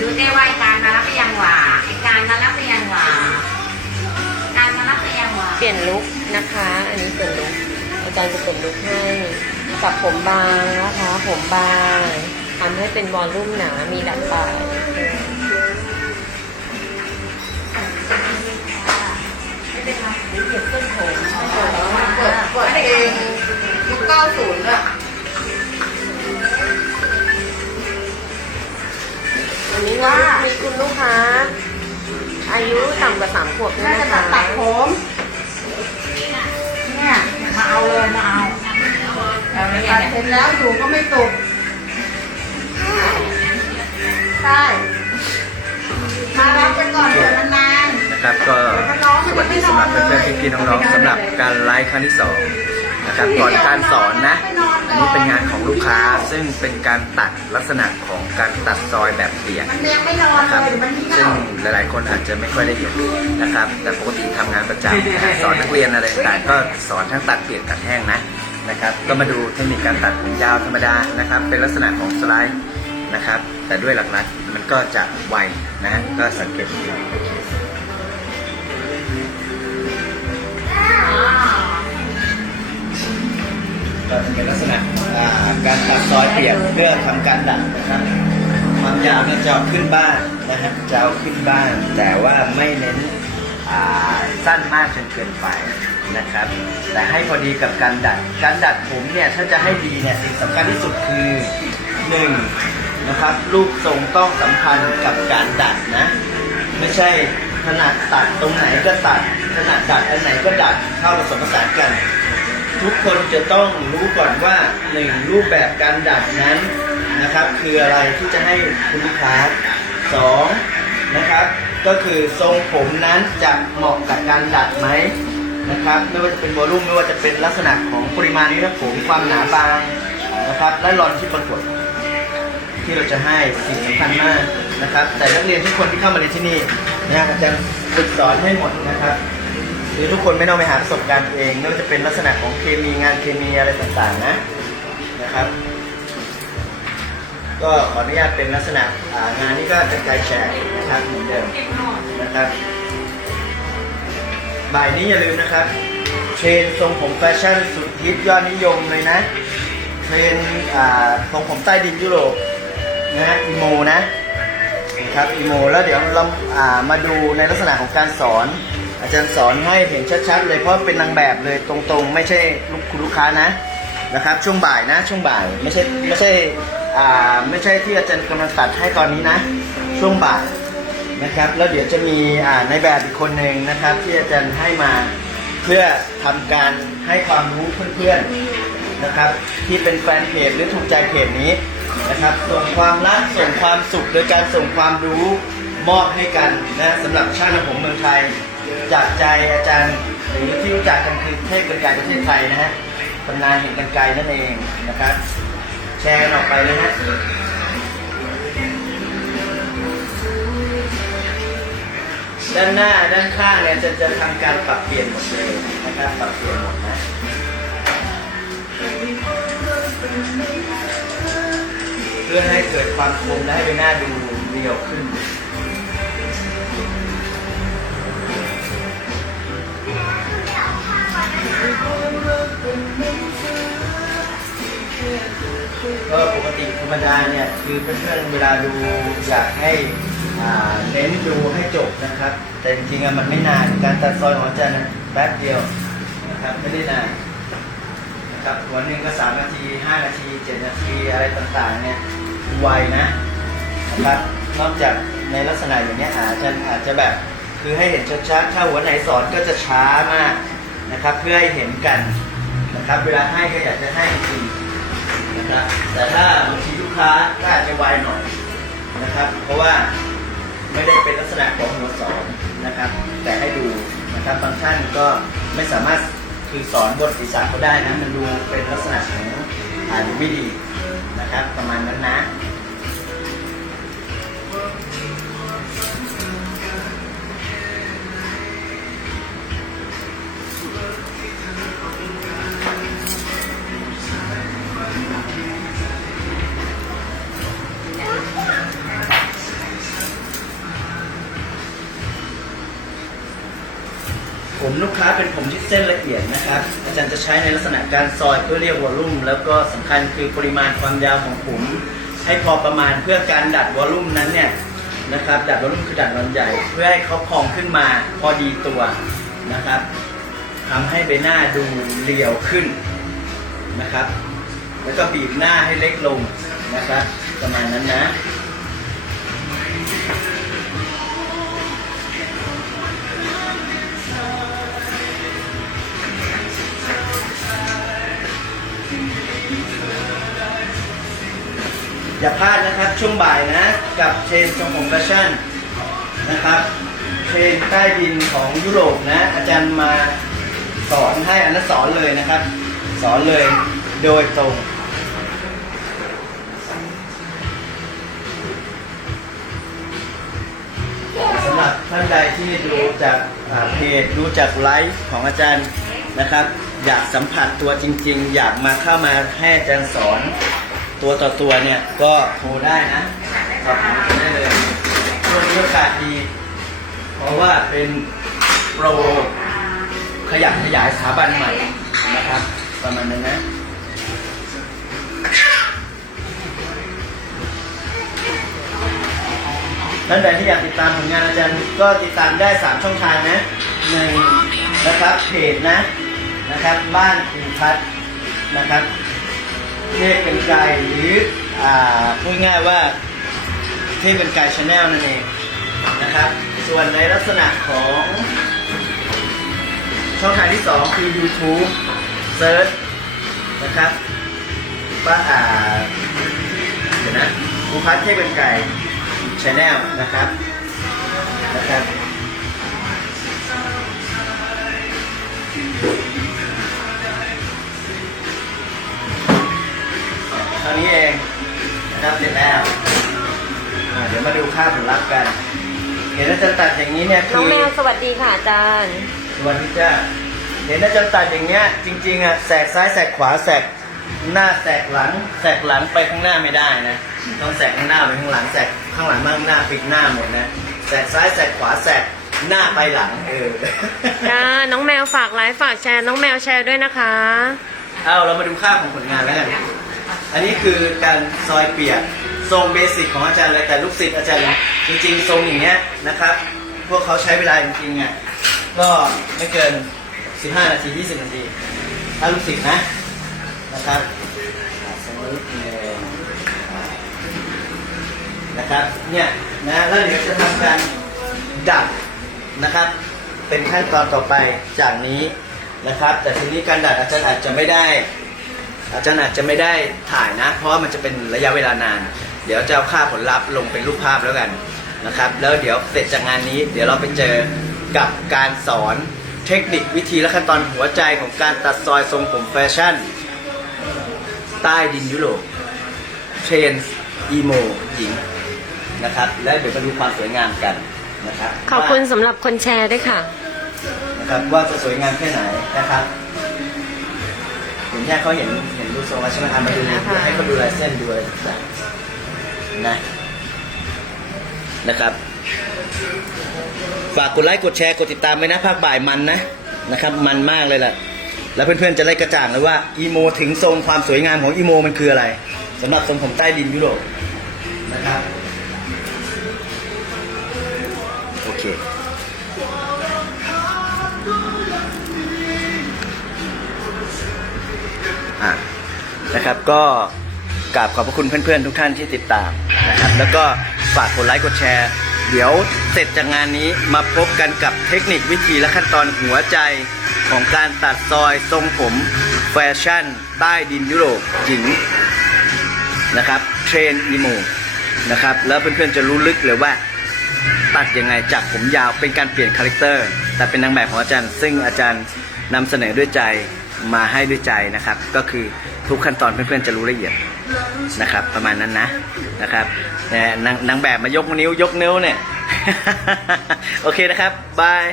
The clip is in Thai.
ดูได้ว่าการมารับไปยังหว่าไอการมารับไปยังหว่าการมารับไปยังหว่าเปลี่ยนลุคนะคะ อันนี้เปลี่ยนลุคอาจารย์จะเปลี่ยนลุคให้กับผมบางนะคะ ผมบางทำให้เป็นวอลลุ่มหนา มีดัดปลาย ต่ำกว่าสามขวบด้วยน่าจะนะคะตัดผมเนี่ยมาเอาเลยมาเอาเราไม่ตัดได้เสร็จแล้วอยู่ก็ไม่สุกใช่มารับไปก่อนเดี๋ยวมันนาน นะครับก็สวัสดีสำหรับเพื่อนๆพี่ๆน้องๆสำหรับการไลฟ์ครั้งที่สอง นะครับก่อนการสอนนะ อันนี้เป็นงานของลูกค้าซึ่งเป็นการตัดลักษณะของการตัดซอยแบบเปียกมันยังนะครับซึ่งหลายๆ คนอาจจะไม่ค่อยได้เห็นนะครับ แต่ปกติทำงานประจำสอนนักเรียนอะไรต่างก็สอนทั้งตัดเปียกตัดแห้งนะนะครับ ก็มาดูเทคนิคการตัดผมยาวธรรมดานะครับ เป็นลักษณะของสไลด์นะครับ แต่ด้วยหลักๆมันก็จะไวนะฮะก็สังเกตดู ก็จะเป็นลักษณะการตัดซอยเปลี่ยนเพื่อทำการดัดนะครับความยาวเนี่ยจะเอาขึ้นบ้านนะฮะจะเอาขึ้นบ้าน แต่ว่าไม่เน้นสั้นมากจนเกินไปนะครับ แต่ให้พอดีกับการดัด การดัดผมเนี่ยถ้าจะให้ดีเนี่ยสิ่งสำคัญที่สุดคือหนึ่งนะครับรูปทรงต้องสัมพันธ์กับการดัดนะ ไม่ใช่ขนาดตัดตรงไหนก็ตัดขนาดดัดอันไหนก็ดัดเข้าผสมผสานกัน ทุกคนจะต้องรู้ก่อนว่าหนึ่งรูปแบบการดัดนั้นนะครับ คืออะไรที่จะให้คุณลูกค้าสองนะครับ ก็คือทรงผมนั้นจะเหมาะกับการดัดไหมนะครับ ไม่ว่าจะเป็นวอลลุ่มไม่ว่าจะเป็นลักษณะของปริมาณนี้นะผมความหนาบางนะครับ และรอนที่ปรากฏที่เราจะให้สิ่งสำคัญมากนะครับ แต่นักเรียนทุกคนที่เข้ามาเรียนที่นี่นะอาจารย์ฝึกสอนให้หมดนะครับ คือทุกคนไม่ต้องไปหาประสบการณ์ตัวเองไม่ว่าจะเป็นลักษณะของเคมีงานเคมีอะไรต่างๆนะนะครับ ก็ขออนุญาตเป็นลักษณะงานนี้ก็จะกายแฉกนะครับเหมือนเดิมนะครับ บ่ายนี้อย่าลืมนะครับ เทรนทรงผมแฟชั่นสุดฮิตยอดนิยมเลยนะเทรนทรงผมใต้ดินยุโรปนะฮะอีโมนะนะครับอีโม แล้วเดี๋ยวเรามาดูในลักษณะของการสอน อาจารย์สอนให้เห็นชัดๆ เลยเพราะเป็นนางแบบเลยตรงๆ ไม่ใช่ลูกคุณลูกค้านะนะครับ ช่วงบ่ายนะช่วงบ่ายไม่ใช่ไม่ใช่อ่าไม่ใช่ที่อาจารย์กำลังตัดให้ตอนนี้นะ ช่วงบ่ายนะครับแล้วเดี๋ยวจะมีอ่าในแบบอีกคนหนึ่งนะครับ ที่อาจารย์ให้มาเพื่อทำการให้ความรู้เพื่อนๆนะครับ ที่เป็นแฟนเพจหรือถูกใจเพจนี้นะครับส่งความรักส่งความสุขโดยการส่งความรู้มอบให้กันนะสำหรับช่างทำผมเมืองไทย จากใจอาจารย์หรือที่รู้จักกันคือเทพบริการประเทศไทยนะฮะตำนานเห็นกันไกลนั่นเองนะครับ แชร์กันออกไปเลยนะด้านหน้าด้านข้างเนี่ยจะจะทำการปรับเปลี่ยนหมดเลยนะครับปรับเปลี่ยนหมดนะเพื่อให้เกิดความคมและให้ใบหน้าดูเรียวขึ้น ก็ปกติธรรมดาเนี่ยคือเพื่อนๆเวลาดูอยากให้เน้นดูให้จบนะครับ แต่จริงๆมันไม่นานการตัดซอยของอาจารย์นะแป๊บเดียวนะครับไม่ได้นานนะครับหัวหนึ่งก็สามนาทีห้านาทีเจ็ดนาทีอะไรต่างๆเนี่ยไวนะนะครับนอกจากในลักษณะอย่างนี้อาจจะอาจจะแบบคือให้เห็นชัดๆถ้าหัวไหนสอนก็จะช้ามากนะครับ เพื่อให้เห็นกัน นะครับ เวลาให้ก็อยากจะให้จริงนะครับ แต่ถ้าบางทีลูกค้าก็อาจจะไวหน่อยนะครับ เพราะว่าไม่ได้เป็นลักษณะของหัวสอนนะครับ แต่ให้ดูนะครับบางท่านก็ไม่สามารถคือสอนบนศีรษะเขาได้นะมันดูเป็นลักษณะของอ่านไม่ดีนะครับ ประมาณนั้นนะ ลูกค้าเป็นผมที่เส้นละเอียดนะครับอาจารย์จะใช้ในลักษณะการซอยเพื่อเรียกวอลลุ่มแล้วก็สำคัญคือปริมาณความยาวของผม ให้พอประมาณเพื่อการดัดวอลลุ่มนั้นเนี่ยนะครับดัดวอลลุ่มคือดัดรอนใหญ่ เพื่อให้เขาพองขึ้นมาพอดีตัวนะครับทำให้ใบหน้าดูเรียวขึ้นนะครับ แล้วก็บีบหน้าให้เล็กลงนะครับ ประมาณนั้นนะ อย่าพลาดนะครับช่วงบ่ายนะ กับเทรนทรงผมแฟชั่นนะครับเทรนใต้ดินของยุโรปนะ อาจารย์มาสอนให้อันนั้นสอนเลยนะครับ สอนเลยโดยตรงสำหรับท่านใดที่ดูจากเพจดูจากไลฟ์ของอาจารย์นะครับ อยากสัมผัสตัวจริง ๆ อยากมาเข้ามาให้อาจารย์สอน ตัวต่อตัวเนี่ยก็โทรได้นะสอบถามได้เลยช่วงนี้โอกาสดี เพราะว่าเป็นโปรขยับขยายสถาบันใหม่นะครับ ประมาณนั้นนะท่านใดที่อยากติดตามผลงานอาจารย์ก็ติดตามได้ 3 ช่องทางนะหนึ่งนะครับเพจนะนะครับ บ้านอินพัฒนะครับ เทพเป็นไกลหรืออ่าพูดง่ายว่าเทพเป็นไกลชาแนลนั่นเองนะครับ ส่วนในลักษณะของช่องทางที่ 2 คือ YouTube Search นะครับป้าอ่าเดี๋ยวนะภูพัฒน์เทพเป็นไก่ชแนลนะครับนะครับ ดี๋ยวมาดูค่าผลลัพธ์กัน เห็นอาจารย์ตัดอย่างนี้เนี่ยน้คืองอแมวสวัสดีค่ะอาจารย์ สวัสดีจ้าเห็นอาจารย์ตัดอย่างเงี้ยจริงๆอะแสกซ้ายแสกขวาแสกหน้าแสกหลังแสกหลังไปข้างหน้าไม่ได้นะต้องแสกข้างหน้าไปข้างหลังแสกข้างหลังมาข้างหน้าปิดหน้าหมดนะแสกซ้ายแสกขวาแสกหน้าไปหลังเออ ค่ะน้องแมวฝากไลฟ์ฝากแชร์น้องแมวแชร์ด้วยนะคะ เอาเรามาดูค่าของผลงานแล้วกัน อันนี้คือการซอยเปียก ทรงเบสิกของอาจารย์เลยแต่ลูกศิษย์อาจารย์จริงๆทรงอย่างเงี้ยนะครับ พวกเขาใช้เวลาจริงๆอะก็ไม่เกิน 15 นาที 20 นาที ถ้าลูกศิษย์นะนะครับสมมติเนี่ยนะครับเนี่ยนะแล้วเดี๋ยวจะทำการดัดนะครับ เป็นขั้นตอนต่อไปจากนี้นะครับ แต่ทีนี้การดัดอาจารย์อาจจะไม่ได้อาจารย์อาจจะไม่ได้ถ่ายนะ เพราะว่ามันจะเป็นระยะเวลานาน เดี๋ยวจะเอาค่าผลลัพธ์ลงเป็นรูปภาพแล้วกันนะครับ แล้วเดี๋ยวเสร็จจากงานนี้ เดี๋ยวเราไปเจอกับการสอนเทคนิควิธีและขั้นตอนหัวใจของการตัดซอยทรงผมแฟชั่น ใต้ดินยุโรปเทรนส์อีโมหญิงนะครับ และเดี๋ยวมาดูความสวยงามกันนะครับขอบคุณสำหรับคนแชร์ด้วยค่ะนะครับว่าจะสวยงามแค่ไหนนะครับเห็นแค่เขาเห็นเห็นรูปทรงแล้วใช่ไหมอะมาดูเห็นแล้วค่ะให้เขาดูลายเส้นดูอะไรต่างๆ นะนะครับ ฝากกดไลค์กดแชร์กดติดตามไว้นะภาคบ่ายมันนะนะครับ มันมากเลยแหละแล้วเพื่อนๆจะได้กระจ่างเลยว่าอีโมถึงทรงความสวยงามของอีโมมันคืออะไรสำหรับทรงผมใต้ดินยุโรปนะครับโอเคอะนะครับก็กราบขอบพระคุณเพื่อนๆทุกท่านที่ติดตาม นะครับแล้วก็ฝากกดไลค์กดแชร์ เดี๋ยวเสร็จจากงานนี้มาพบกันกับเทคนิควิธีและขั้นตอนหัวใจของการตัดซอยทรงผมแฟชั่น ใต้ดินยุโรปหญิงนะครับเทรนอีโมนะครับแล้วเพื่อนๆจะรู้ลึกเลยว่าตัดยังไงจากผมยาวเป็นการเปลี่ยนคาแรคเตอร์แต่เป็นนางแบบของอาจารย์ ซึ่งอาจารย์นำเสนอด้วยใจ มาให้ด้วยใจนะครับ ก็คือทุกขั้นตอนเพื่อนๆจะรู้ละเอียดนะครับ ประมาณนั้นนะนะครับเนี่ยนางนางแบบมายกนิ้วยกนิ้วเนี่ย โอเคนะครับบาย